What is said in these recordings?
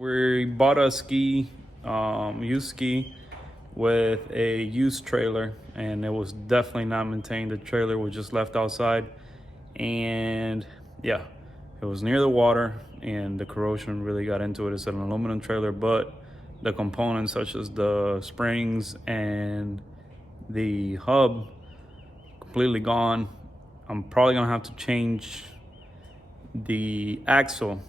We bought a used ski with a used trailer, and it was definitely not maintained. The trailer was just left outside, and yeah, it was near the water, and the corrosion really got into it. It's an aluminum trailer, but the components such as the springs and the hub completely gone. I'm probably gonna have to change the axle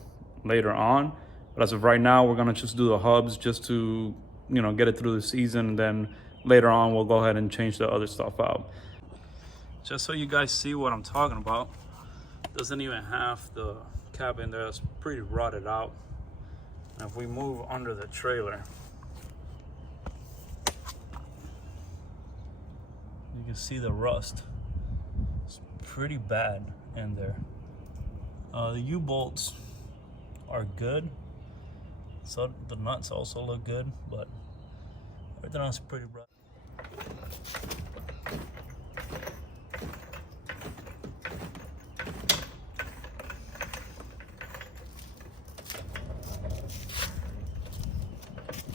later on, but as of right now, we're gonna just do the hubs just to get it through the season, and then later on we'll go ahead and change the other stuff out. Just so you guys see what I'm talking about, doesn't even have the cabin there. It's pretty rotted out. And if we move under the trailer, you can see the rust. It's pretty bad in there. The U-bolts are good, so the nuts also look good, but everything else is pretty rough.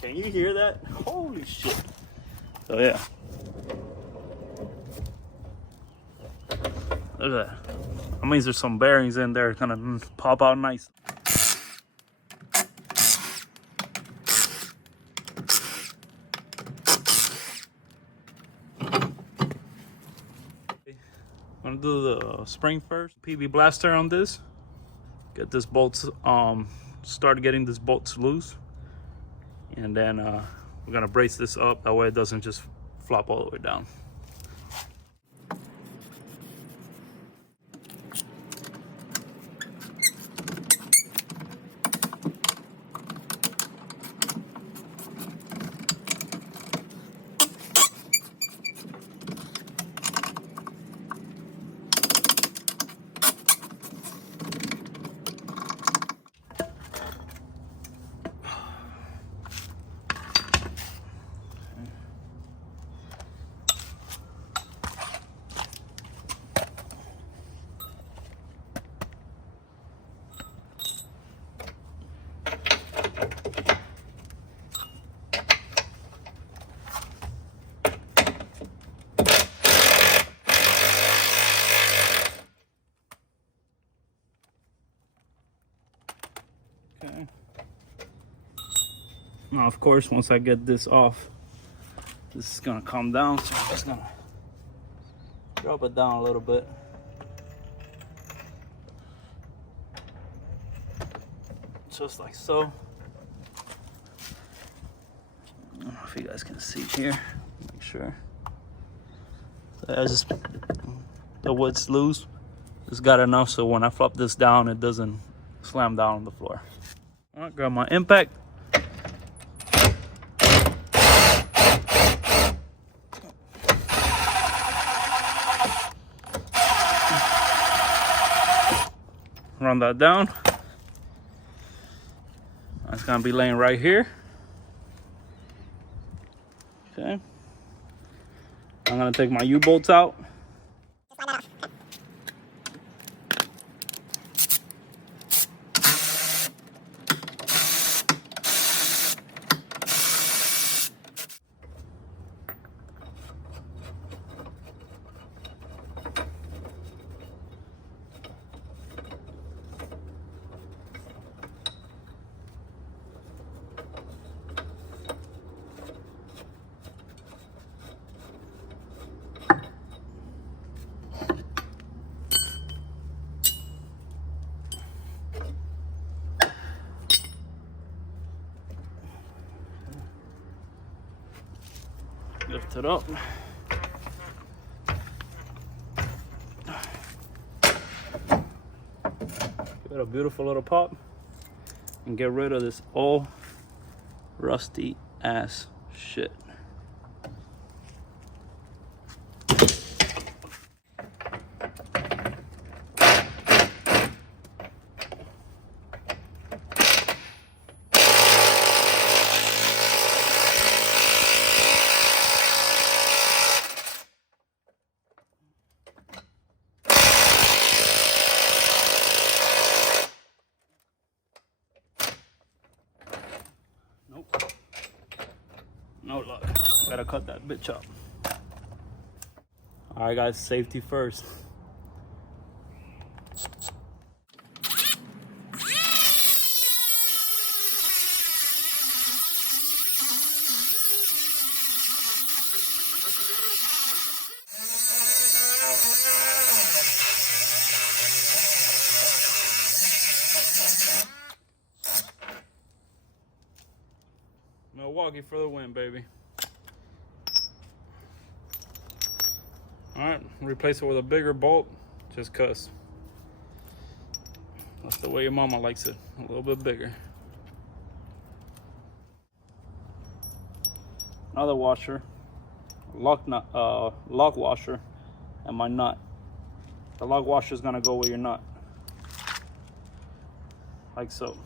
Can you hear that? Holy shit. So yeah. Look at that. That means there's some bearings in there gonna pop out nice. I'm gonna do the spring first. PB blaster on this. Get this bolts, start getting this bolts loose. And then we're gonna brace this up. That way it doesn't just flop all the way down. Okay. Now, of course, once I get this off, this is gonna come down, so I'm just gonna drop it down a little bit. Just like so. I don't know if you guys can see here. Make sure. So I just, the wood's loose. Just got enough so when I flop this down, it doesn't slam down on the floor. All right, grab my impact. Run that down. It's gonna be laying right here. Okay. I'm gonna take my U-bolts out. Lift it up. Give it a beautiful little pop and get rid of this old rusty ass shit. cut that bitch up. All right, guys, safety first. Milwaukee for the win, baby. All right, replace it with a bigger bolt, just cause that's the way your mama likes it, a little bit bigger. Another washer, lock washer, and my nut. The lock washer is gonna go with your nut, like so.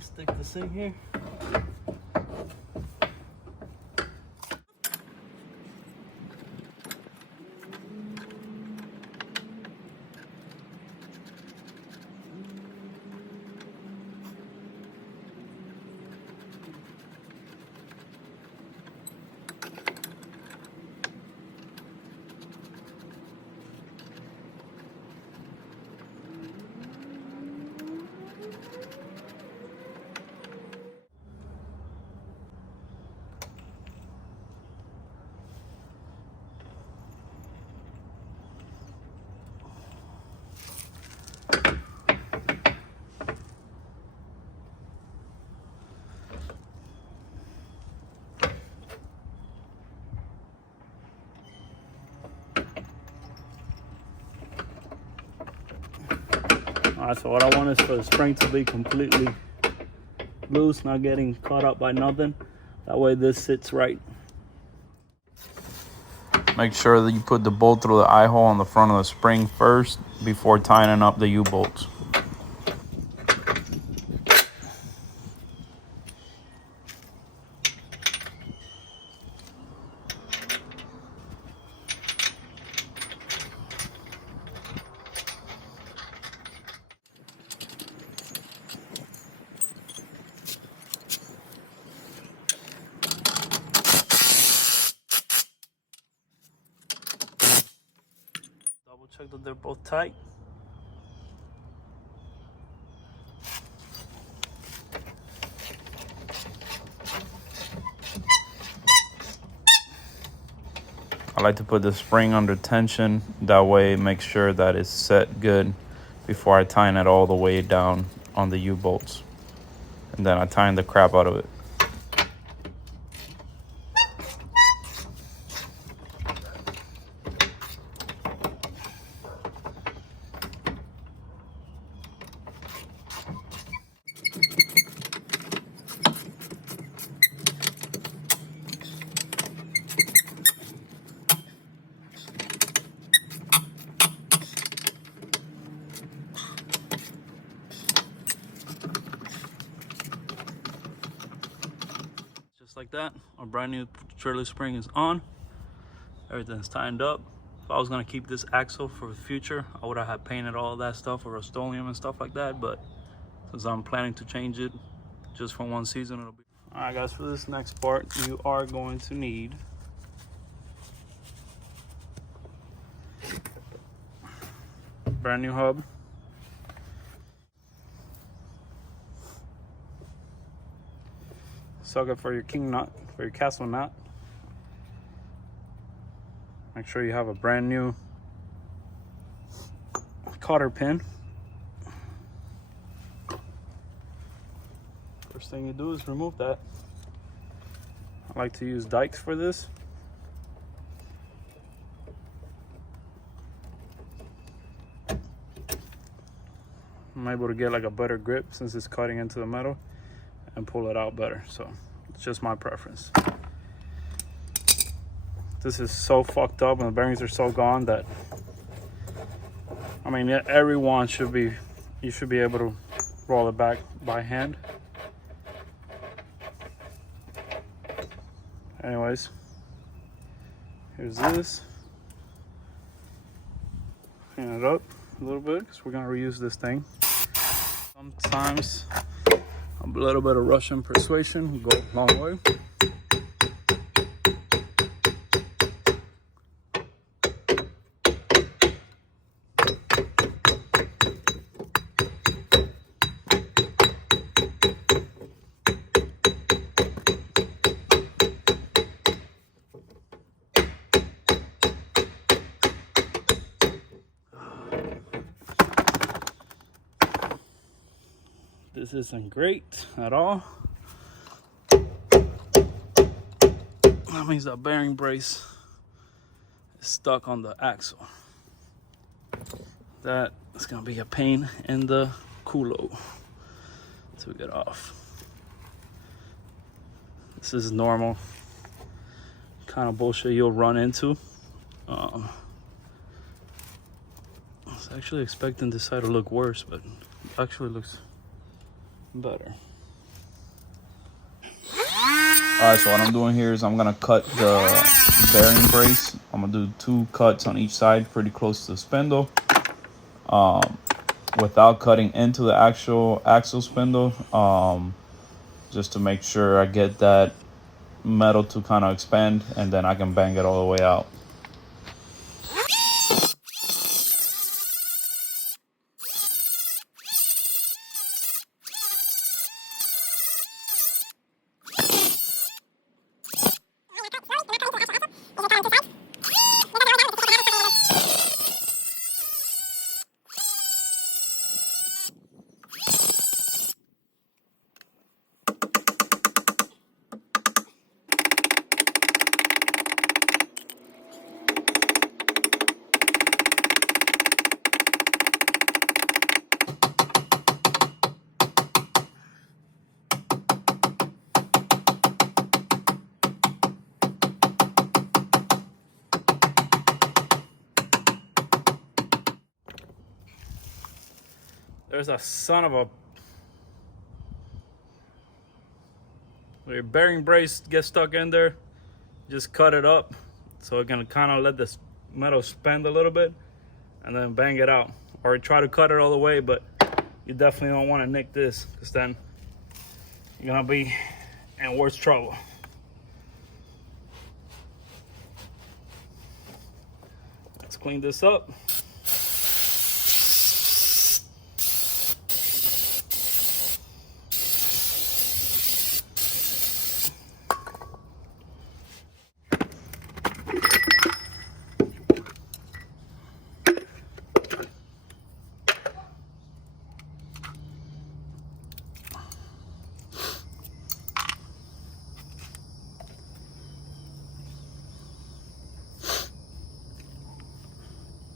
Stick this in here. All right, so what I want is for the spring to be completely loose, not getting caught up by nothing. That way this sits right. Make sure that you put the bolt through the eye hole on the front of the spring first before tightening up the U-bolts. Double check that they're both tight. I like to put the spring under tension. That way it makes sure that it's set good before I tighten it all the way down on the U-bolts. And then I tighten the crap out of it. Just like that, our brand new trailer spring is on. Everything's tightened up. If I was gonna keep this axle for the future, I would have had painted all of that stuff with Rust-Oleum and stuff like that, but since I'm planning to change it just for one season, it'll be. All right, guys, for this next part, you are going to need brand new hub, socket for your king nut, for your castle nut. Make sure you have a brand new cotter pin. First thing you do is remove that. I like to use dikes for this. I'm able to get like a better grip since it's cutting into the metal and pull it out better. So it's just my preference. This is so fucked up and the bearings are so gone that, I mean, everyone should be, you should be able to roll it back by hand. Anyways, here's this. Clean it up a little bit because we're gonna reuse this thing. Sometimes a little bit of Russian persuasion will go a long way. This isn't great at all. That means that bearing brace is stuck on the axle. That is gonna be a pain in the culo to get off. This is normal kind of bullshit you'll run into. I was actually expecting this side to look worse, but it actually looks better. All right, so what I'm doing here is I'm gonna cut the bearing brace. I'm gonna do 2 cuts on each side, pretty close to the spindle, without cutting into the actual axle spindle, just to make sure I get that metal to kind of expand, and then I can bang it all the way out. There's a son of a... Your bearing brace gets stuck in there, just cut it up so it can kind of let this metal spend a little bit and then bang it out. Or try to cut it all the way, but you definitely don't want to nick this because then you're gonna be in worse trouble. Let's clean this up.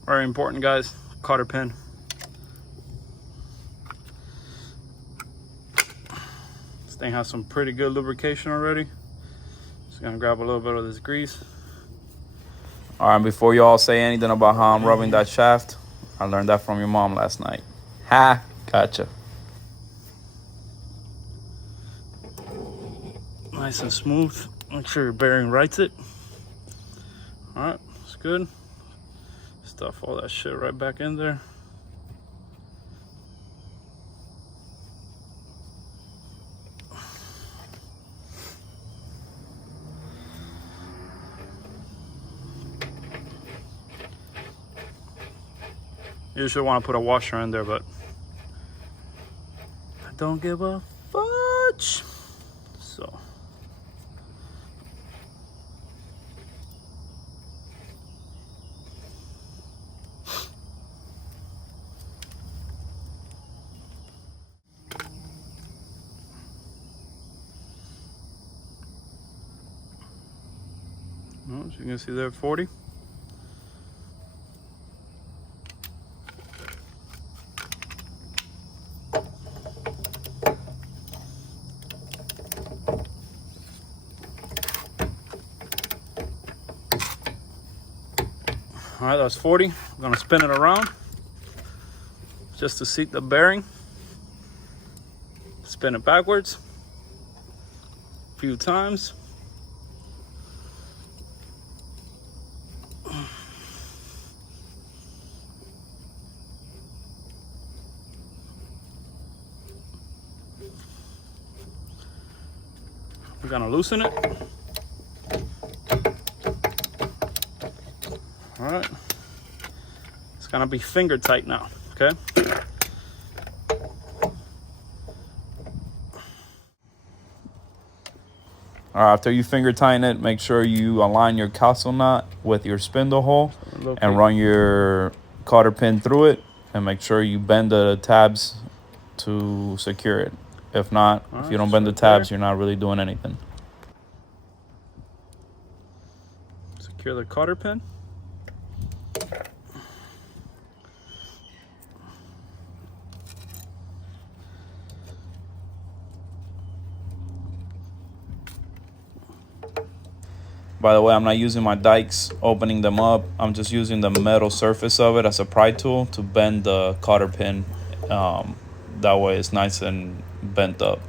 Very important, guys, cotter pin. This thing has some pretty good lubrication already. Just gonna grab a little bit of this grease. All right, before y'all say anything about how I'm rubbing that shaft, I learned that from your mom last night. Ha, gotcha. Nice and smooth. Make sure your bearing rights it. All right, it's good. Stuff all that shit right back in there. You should want to put a washer in there, but I don't give a fudge. So. As you can see there, 40. All right, that's 40. I'm gonna spin it around just to seat the bearing. Spin it backwards a few times. We're gonna loosen it. All right, it's gonna be finger tight now, okay? After you finger tighten it, make sure you align your castle nut with your spindle hole and run your cotter pin through it, and make sure you bend the tabs to secure it. If not, if you don't bend the tabs, you're not really doing anything. Secure the cotter pin. By the way, I'm not using my dikes, opening them up. I'm just using the metal surface of it as a pry tool to bend the cotter pin. That way it's nice and bent up.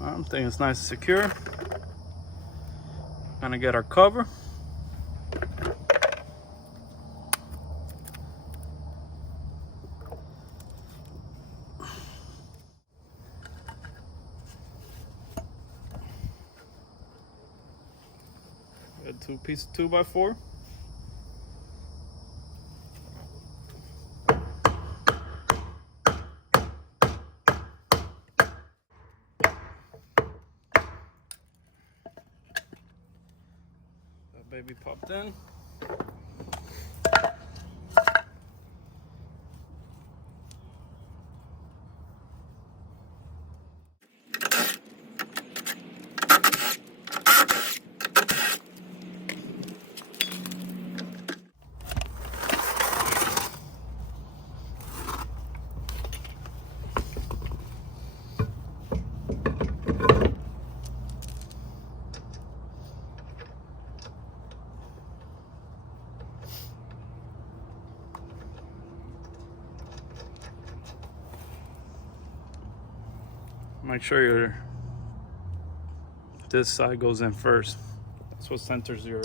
I think it's nice and secure. Gonna get our cover. Got two pieces of 2x4. That baby popped in. Make sure this side goes in first. That's what centers your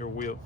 wheel.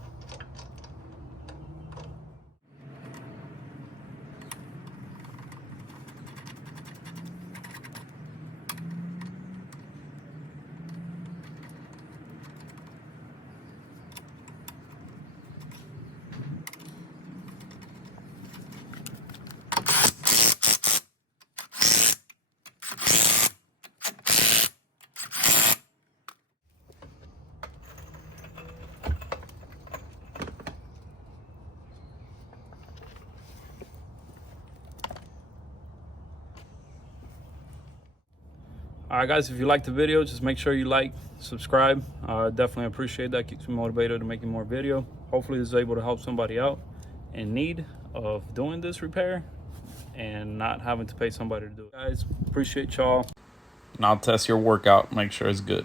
All right, guys, if you liked the video, just make sure you like, subscribe. Definitely appreciate that. Keeps me motivated to making more video. Hopefully this is able to help somebody out in need of doing this repair and not having to pay somebody to do it. Guys, appreciate y'all. Now test your workout, make sure it's good.